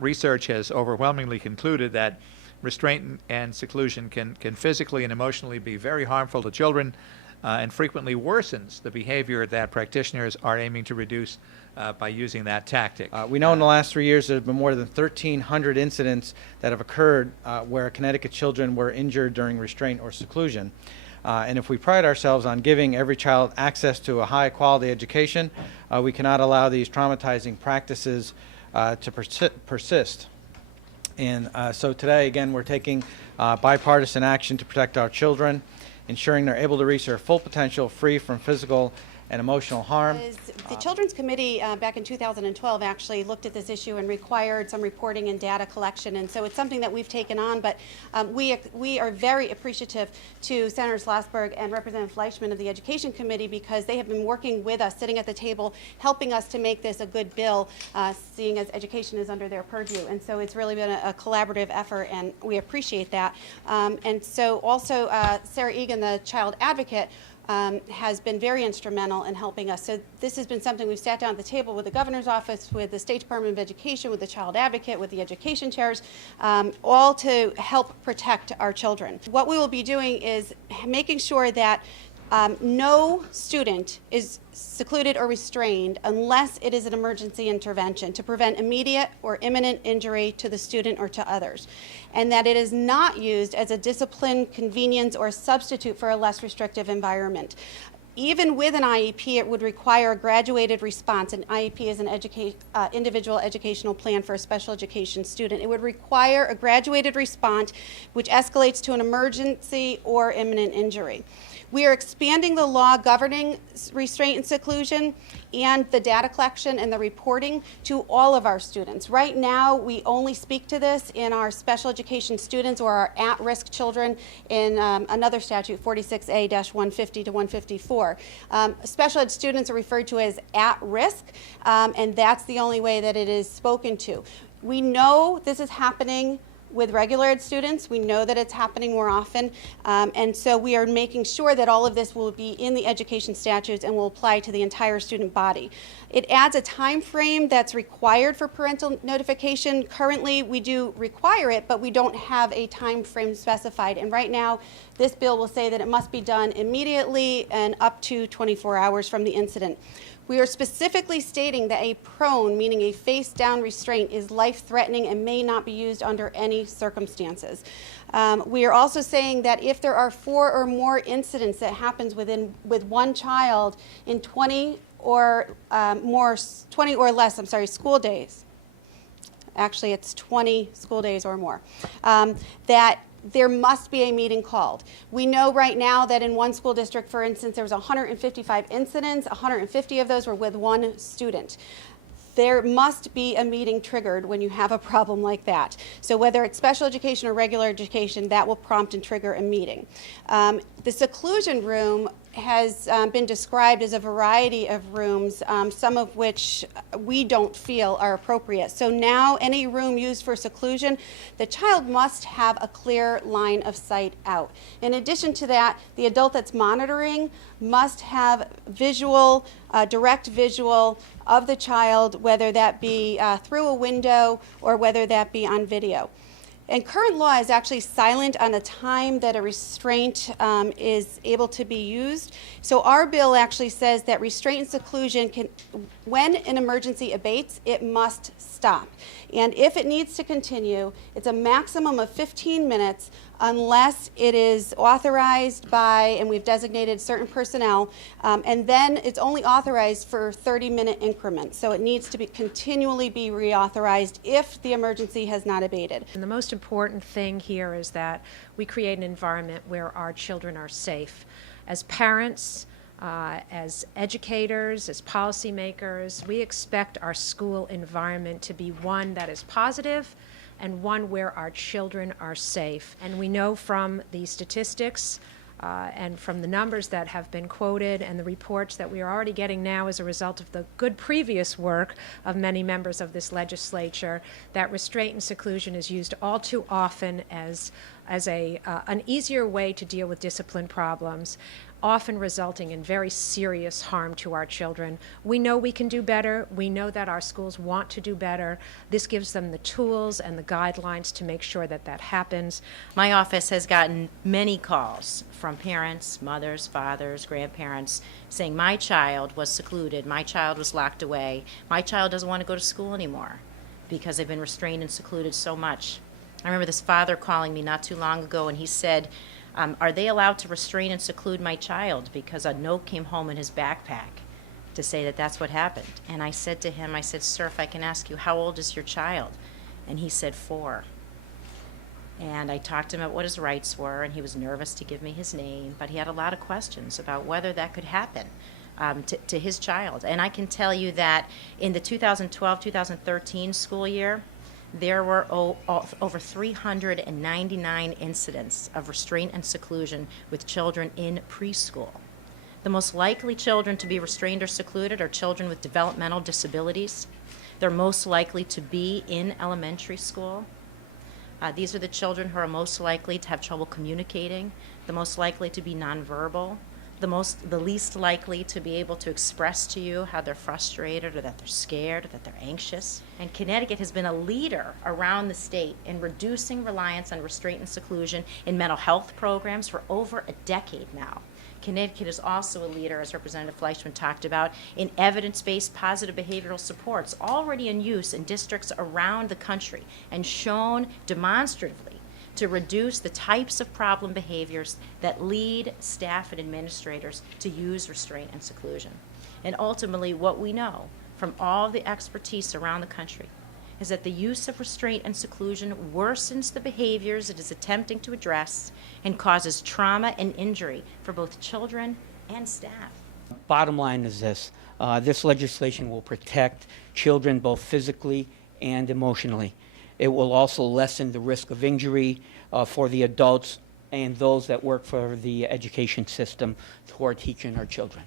Research has overwhelmingly concluded that restraint and seclusion can physically and emotionally be very harmful to children and frequently worsens the behavior that practitioners are aiming to reduce by using that tactic. We know in the last 3 years there have been more than 1,300 incidents that have occurred where Connecticut children were injured during restraint or seclusion. And if we pride ourselves on giving every child access to a high-quality education, we cannot allow these traumatizing practices to persist. And so today, again, we're taking bipartisan action to protect our children, ensuring they're able to reach their full potential free from physical and emotional harm. The Children's Committee back in 2012 actually looked at this issue and required some reporting and data collection, and so it's something that we've taken on, but we are very appreciative to Senator Schlossberg and Representative Fleischman of the Education Committee because they have been working with us, sitting at the table, helping us to make this a good bill, seeing as education is under their purview, and so it's really been a collaborative effort, and we appreciate that. And so also Sarah Egan, the child advocate, has been very instrumental in helping us. So this has been something we've sat down at the table with the governor's office, with the State Department of Education, with the child advocate, with the education chairs, all to help protect our children. What we will be doing is making sure that no student is secluded or restrained unless it is an emergency intervention to prevent immediate or imminent injury to the student or to others, and that it is not used as a discipline, convenience, or substitute for a less restrictive environment. Even with an IEP, it would require a graduated response. An IEP is an individual educational plan for a special education student. It would require a graduated response which escalates to an emergency or imminent injury. We are expanding the law governing restraint and seclusion and the data collection and the reporting to all of our students. Right now, we only speak to this in our special education students or our at-risk children in another statute, 46A-150 to 154. Special ed students are referred to as at-risk, and that's the only way that it is spoken to. We know this is happening with regular ed students. We know that it's happening more often, and so we are making sure that all of this will be in the education statutes and will apply to the entire student body. It adds a time frame that's required for parental notification. Currently, we do require it, but we don't have a time frame specified, and right now, this bill will say that it must be done immediately and up to 24 hours from the incident. We are specifically stating that a prone, meaning a face-down restraint, is life-threatening and may not be used under any circumstances. We are also saying that if there are 4 or more incidents that happens with one child in 20 or less, school days. Actually, it's 20 school days or more. That there must be a meeting called. We know right now that in one school district, for instance, there was 155 incidents. 150 of those were with one student. There must be a meeting triggered when you have a problem like that. So whether it's special education or regular education, that will prompt and trigger a meeting. The seclusion room has been described as a variety of rooms, some of which we don't feel are appropriate. So now any room used for seclusion, the child must have a clear line of sight out. In addition to that, the adult that's monitoring must have visual, direct visual of the child, whether that be through a window or whether that be on video. And current law is actually silent on the time that a restraint is able to be used. So our bill actually says that restraint and seclusion can, when an emergency abates, it must stop. And if it needs to continue, it's a maximum of 15 minutes unless it is authorized by, and we've designated certain personnel, and then it's only authorized for 30-minute increments. So it needs to be continually be reauthorized if the emergency has not abated. And the most important thing here is that we create an environment where our children are safe. As parents, as educators, as policymakers, we expect our school environment to be one that is positive and one where our children are safe. And we know from the statistics and from the numbers that have been quoted and the reports that we are already getting now as a result of the good previous work of many members of this legislature, that restraint and seclusion is used all too often as an easier way to deal with discipline problems, often resulting in very serious harm to our children. We know we can do better. We know that our schools want to do better. This gives them the tools and the guidelines to make sure that that happens. My office has gotten many calls from parents, mothers, fathers, grandparents, saying my child was secluded, my child was locked away, my child doesn't want to go to school anymore because they've been restrained and secluded so much. I remember this father calling me not too long ago, and he said, are they allowed to restrain and seclude my child? Because a note came home in his backpack to say that that's what happened. And I said to him, I said, sir, if I can ask you, how old is your child? And he said 4. And I talked to him about what his rights were, and he was nervous to give me his name, but he had a lot of questions about whether that could happen to his child. And I can tell you that in the 2012-2013 school year, there were over 399 incidents of restraint and seclusion with children in preschool. The most likely children to be restrained or secluded are children with developmental disabilities. They're most likely to be in elementary school. These are the children who are most likely to have trouble communicating, the most likely to be nonverbal, the least likely to be able to express to you how they're frustrated or that they're scared or that they're anxious. And Connecticut has been a leader around the state in reducing reliance on restraint and seclusion in mental health programs for over a decade now. Connecticut is also a leader, as Representative Fleischman talked about, in evidence-based positive behavioral supports already in use in districts around the country and shown demonstratively to reduce the types of problem behaviors that lead staff and administrators to use restraint and seclusion. And ultimately, what we know from all the expertise around the country is that the use of restraint and seclusion worsens the behaviors it is attempting to address and causes trauma and injury for both children and staff. Bottom line is this. This legislation will protect children both physically and emotionally. It will also lessen the risk of injury for the adults and those that work for the education system toward teaching our children.